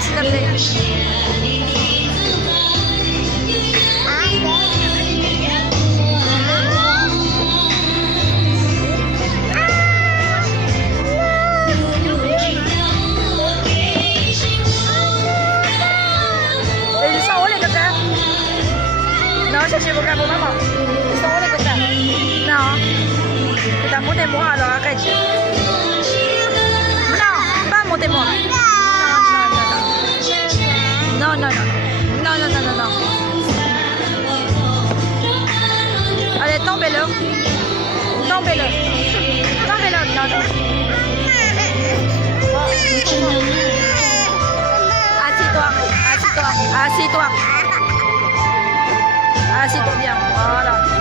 plaît, s'il te plaît. Et ils sont où les coquins? Non, cherchez vos câbles, maman. Ils sont où les coquins? Non. C'est montez-moi alors, arrête. Non, pas montez-moi. Non, non, non. Non, non, non, non, non. Allez, tombez-le. Tombez-le. Tombez-le. Non, non. Assis-toi. Assis-toi. Assis-toi. Assis-toi bien. Voilà.